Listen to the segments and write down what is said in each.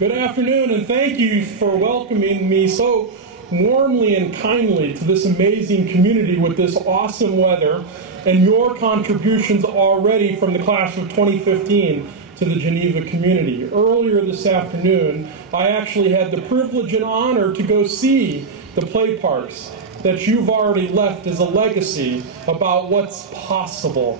Good afternoon, and thank you for welcoming me so warmly and kindly to this amazing community with this awesome weather and your contributions already from the class of 2015 to the Geneva community. Earlier this afternoon, I actually had the privilege and honor to go see the play parks that you've already left as a legacy about what's possible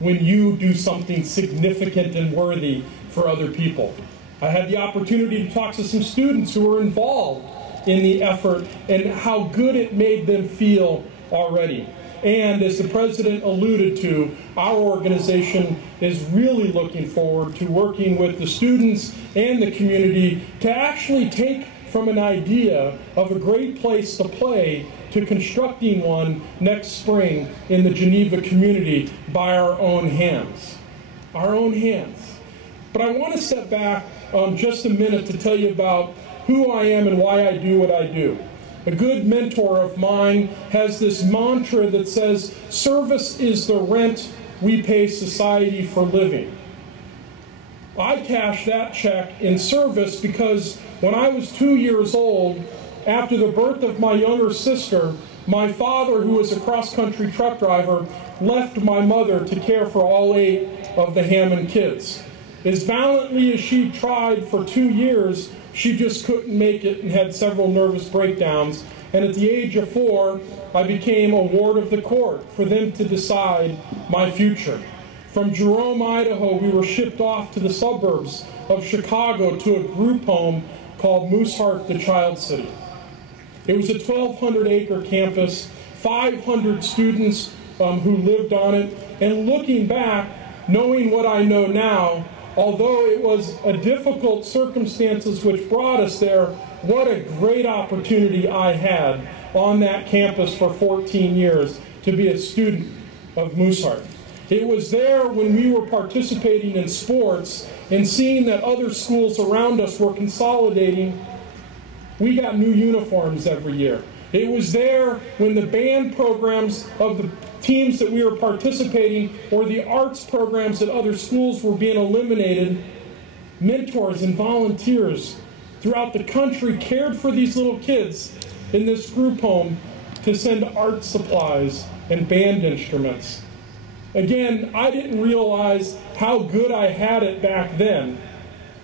when you do something significant and worthy for other people. I had the opportunity to talk to some students who were involved in the effort and how good it made them feel already. And as the president alluded to, our organization is really looking forward to working with the students and the community to actually take from an idea of a great place to play to constructing one next spring in the Geneva community by our own hands. Our own hands. But I want to step back just a minute to tell you about who I am and why I do what I do. A good mentor of mine has this mantra that says, service is the rent we pay society for living. I cashed that check in service because when I was 2 years old, after the birth of my younger sister, my father, who was a cross-country truck driver, left my mother to care for all 8 of the Hammond kids. As valiantly as she tried for 2 years, she just couldn't make it and had several nervous breakdowns. And at the age of 4, I became a ward of the court for them to decide my future. From Jerome, Idaho, we were shipped off to the suburbs of Chicago to a group home called Mooseheart, the Child City. It was a 1,200-acre campus, 500 students who lived on it. And looking back, knowing what I know now, although it was a difficult circumstances which brought us there, what a great opportunity I had on that campus for 14 years to be a student of Mooseheart. It was there when we were participating in sports and seeing that other schools around us were consolidating. We got new uniforms every year. It was there when the band programs of the teams that we were participating or the arts programs at other schools were being eliminated. Mentors and volunteers throughout the country cared for these little kids in this group home to send art supplies and band instruments. Again, I didn't realize how good I had it back then,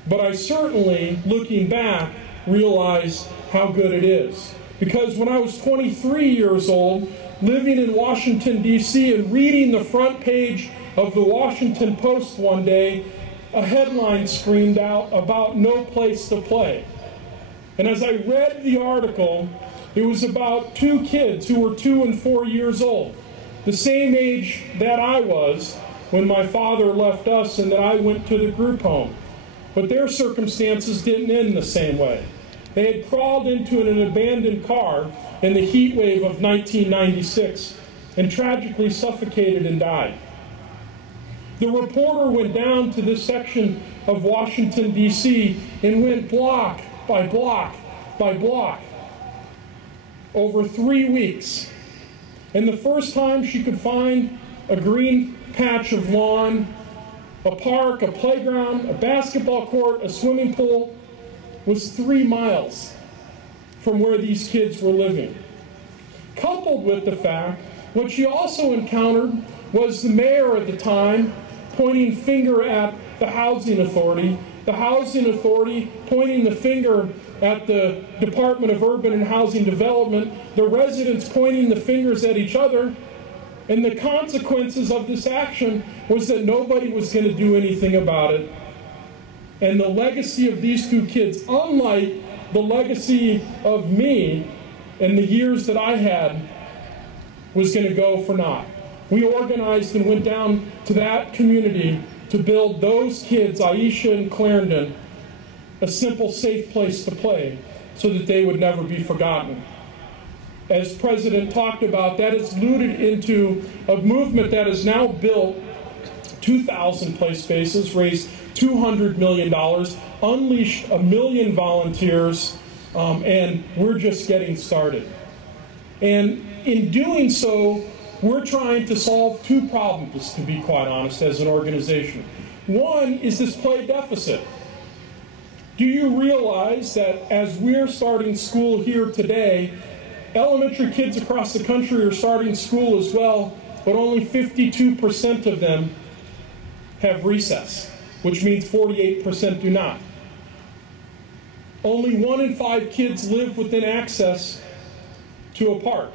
but I certainly, looking back, realize how good it is. Because when I was 23 years old, living in Washington, D.C., and reading the front page of the Washington Post one day, a headline screamed out about no place to play. And as I read the article, it was about 2 kids who were 2 and 4 years old, the same age that I was when my father left us and that I went to the group home. But their circumstances didn't end the same way. They had crawled into an abandoned car in the heat wave of 1996 and tragically suffocated and died. The reporter went down to this section of Washington, D.C. and went block by block by block over 3 weeks. And the first time she could find a green patch of lawn, a park, a playground, a basketball court, a swimming pool, was 3 miles from where these kids were living. Coupled with the fact, what she also encountered was the mayor at the time pointing finger at the housing authority pointing the finger at the Department of Urban and Housing Development, the residents pointing the fingers at each other, and the consequences of this action was that nobody was going to do anything about it. And the legacy of these 2 kids, unlike the legacy of me and the years that I had, was going to go for naught. We organized and went down to that community to build those kids, Aisha and Clarendon, a simple, safe place to play so that they would never be forgotten. As President talked about, that has rooted into a movement that has now built 2,000 play spaces, raised $200 million, unleashed 1 million volunteers, and we're just getting started. And in doing so, we're trying to solve 2 problems, to be quite honest, as an organization. One is this play deficit. Do you realize that as we're starting school here today, elementary kids across the country are starting school as well, but only 52% of them have recess, which means 48% do not. Only 1 in 5 kids live within access to a park.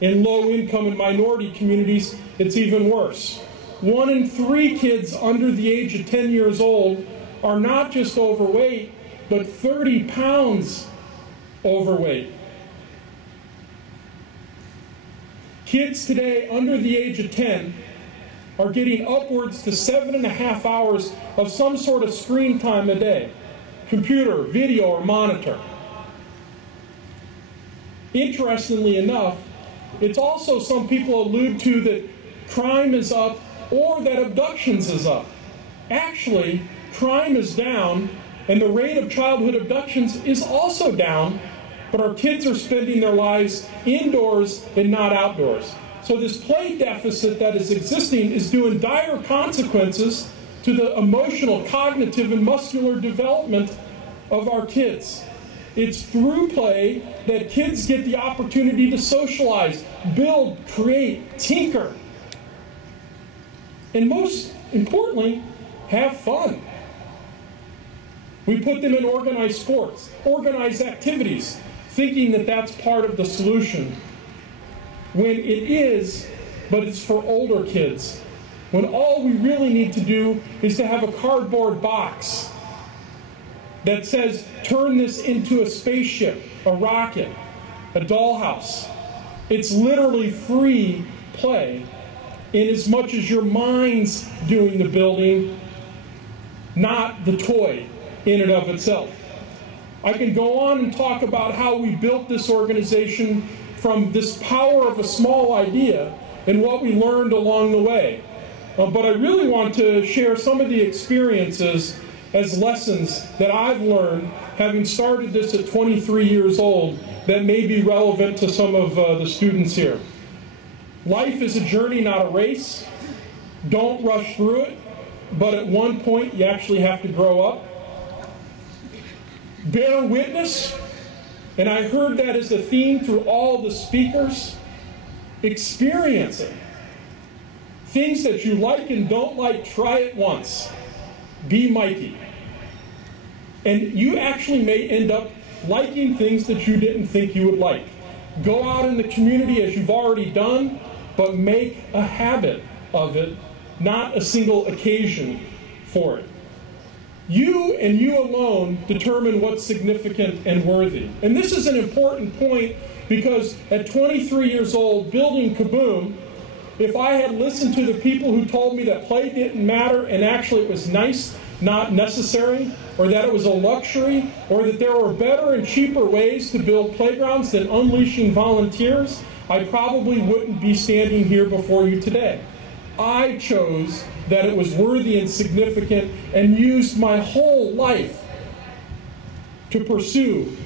In low-income and minority communities, it's even worse. 1 in 3 kids under the age of 10 years old are not just overweight, but 30 pounds overweight. Kids today under the age of 10 are getting upwards to 7.5 hours of some sort of screen time a day, computer, video, or monitor. Interestingly enough, it's also some people allude to that crime is up or that abductions is up. Actually, crime is down and the rate of childhood abductions is also down, but our kids are spending their lives indoors and not outdoors. So this play deficit that is existing is doing dire consequences to the emotional, cognitive, and muscular development of our kids. It's through play that kids get the opportunity to socialize, build, create, tinker, and most importantly, have fun. We put them in organized sports, organized activities, thinking that that's part of the solution, when it is, but it's for older kids. When all we really need to do is to have a cardboard box that says, turn this into a spaceship, a rocket, a dollhouse. It's literally free play in as much as your mind's doing the building, not the toy in and of itself. I can go on and talk about how we built this organization from this power of a small idea and what we learned along the way. But I really want to share some of the experiences as lessons that I've learned, having started this at 23 years old, that may be relevant to some of the students here. Life is a journey, not a race. Don't rush through it, but at one point you actually have to grow up. Bear witness, and I heard that as a theme through all the speakers. Experience it. Things that you like and don't like, try it once. Be Mikey. And you actually may end up liking things that you didn't think you would like. Go out in the community as you've already done, but make a habit of it, not a single occasion for it. You and you alone determine what's significant and worthy. And this is an important point because at 23 years old, building Kaboom, if I had listened to the people who told me that play didn't matter and actually it was nice, not necessary, or that it was a luxury, or that there were better and cheaper ways to build playgrounds than unleashing volunteers, I probably wouldn't be standing here before you today. I chose that it was worthy and significant and used my whole life to pursue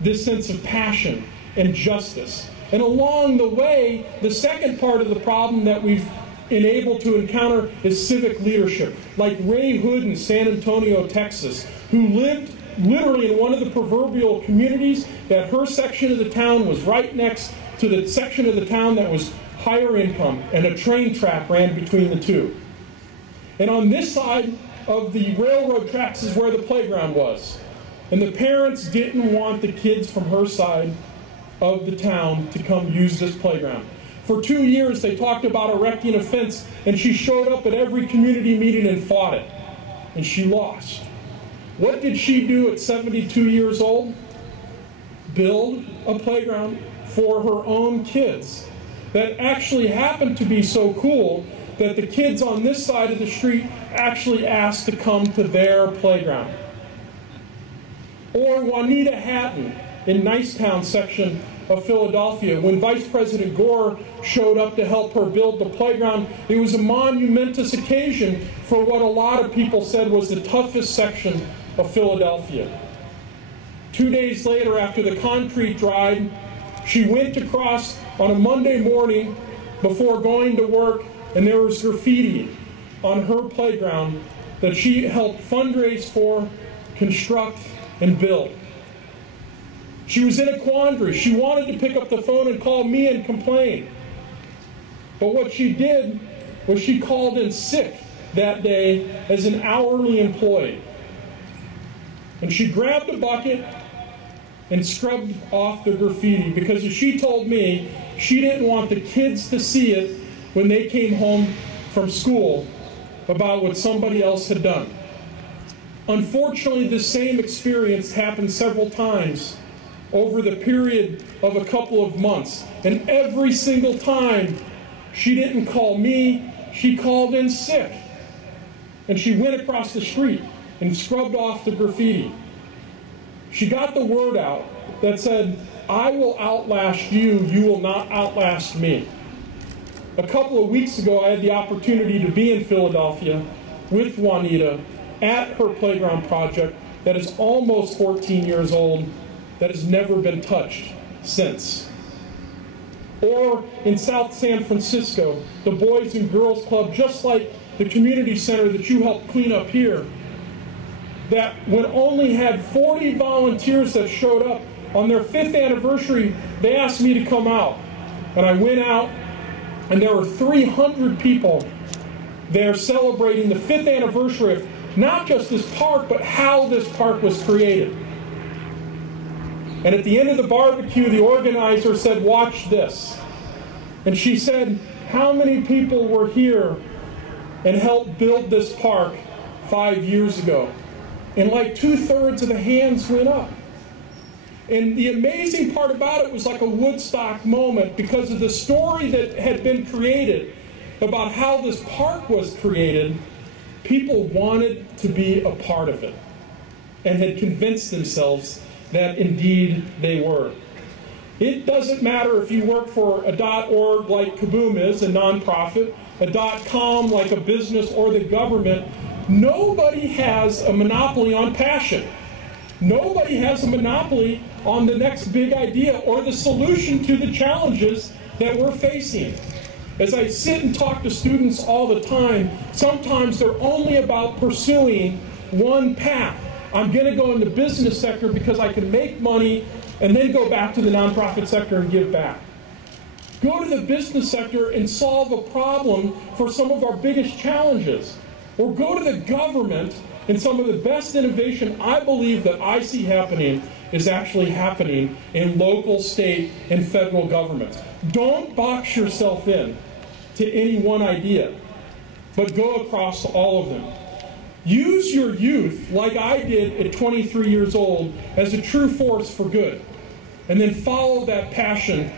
this sense of passion and justice. And along the way, the second part of the problem that we've been able to encounter is civic leadership, like Ray Hood in San Antonio, Texas, who lived literally in one of the proverbial communities that her section of the town was right next to the section of the town that was higher income, and a train track ran between the two. And on this side of the railroad tracks is where the playground was. And the parents didn't want the kids from her side of the town to come use this playground. For 2 years, they talked about erecting a fence, and she showed up at every community meeting and fought it. And she lost. What did she do at 72 years old? Build a playground for her own kids that actually happened to be so cool that the kids on this side of the street actually asked to come to their playground. Or Juanita Hatton in Nicetown section of Philadelphia. When Vice President Gore showed up to help her build the playground, it was a monumentous occasion for what a lot of people said was the toughest section of Philadelphia. 2 days later, after the concrete dried, she went across on a Monday morning before going to work, and there was graffiti on her playground that she helped fundraise for construct, and build. She was in a quandary. She wanted to pick up the phone and call me and complain. But what she did was she called in sick that day as an hourly employee. And she grabbed a bucket and scrubbed off the graffiti because, as she told me, she didn't want the kids to see it when they came home from school about what somebody else had done. Unfortunately, the same experience happened several times over the period of a couple of months. And every single time, she didn't call me, she called in sick. And she went across the street and scrubbed off the graffiti. She got the word out that said, "I will outlast you, you will not outlast me." A couple of weeks ago, I had the opportunity to be in Philadelphia with Juanita at her playground project that is almost 14 years old, that has never been touched since. Or in South San Francisco, the Boys and Girls Club, just like the community center that you helped clean up here, that when only had 40 volunteers that showed up, on their 5th anniversary, they asked me to come out. And I went out, and there were 300 people there celebrating the 5th anniversary of not just this park, but how this park was created. And at the end of the barbecue, the organizer said, "Watch this." And she said, "How many people were here and helped build this park 5 years ago?" And like 2/3 of the hands went up. And the amazing part about it was like a Woodstock moment, because of the story that had been created about how this park was created. People wanted to be a part of it and had convinced themselves that indeed they were. It doesn't matter if you work for a .org like Kaboom is, a nonprofit, a .com like a business, or the government. Nobody has a monopoly on passion. Nobody has a monopoly on the next big idea or the solution to the challenges that we're facing. As I sit and talk to students all the time, sometimes they're only about pursuing one path. I'm going to go in the business sector because I can make money and then go back to the nonprofit sector and give back. Go to the business sector and solve a problem for some of our biggest challenges. Or go to the government, and some of the best innovation I believe that I see happening is actually happening in local, state, and federal governments. Don't box yourself in to any one idea, but go across all of them. Use your youth, like I did at 23 years old, as a true force for good. And then follow that passion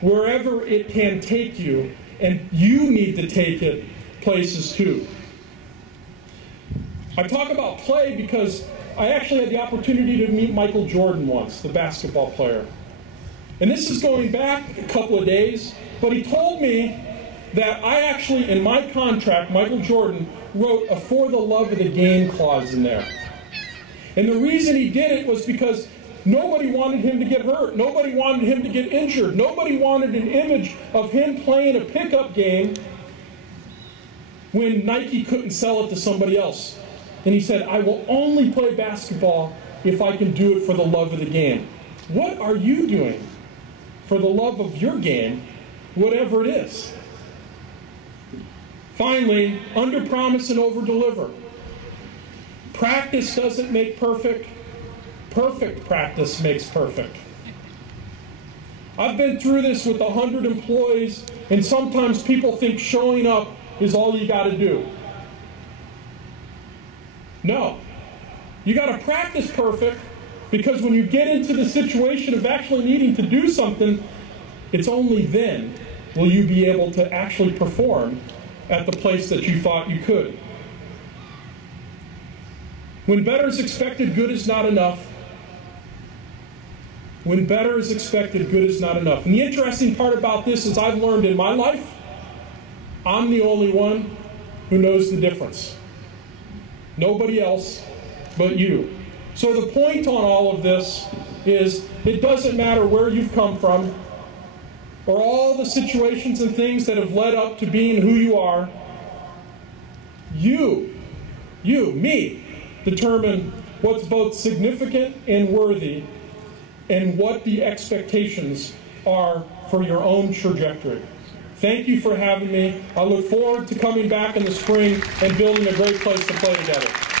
wherever it can take you, and you need to take it places too. I talk about play because I actually had the opportunity to meet Michael Jordan once, the basketball player. And this is going back a couple of days, but he told me that I actually, in my contract, Michael Jordan wrote a "for the love of the game" clause in there. And the reason he did it was because nobody wanted him to get hurt. Nobody wanted him to get injured. Nobody wanted an image of him playing a pickup game when Nike couldn't sell it to somebody else. And he said, "I will only play basketball if I can do it for the love of the game." What are you doing for the love of your game, whatever it is? Finally, under-promise and over-deliver. Practice doesn't make perfect. Perfect practice makes perfect. I've been through this with 100 employees, and sometimes people think showing up is all you got to do. No. You got to practice perfect, because when you get into the situation of actually needing to do something, it's only then will you be able to actually perform at the place that you thought you could. When better is expected, good is not enough. When better is expected, good is not enough. And the interesting part about this is I've learned in my life, I'm the only one who knows the difference. Nobody else but you. So the point on all of this is it doesn't matter where you've come from or all the situations and things that have led up to being who you are. You, me, determine what's both significant and worthy, and what the expectations are for your own trajectory. Thank you for having me. I look forward to coming back in the spring and building a great place to play together.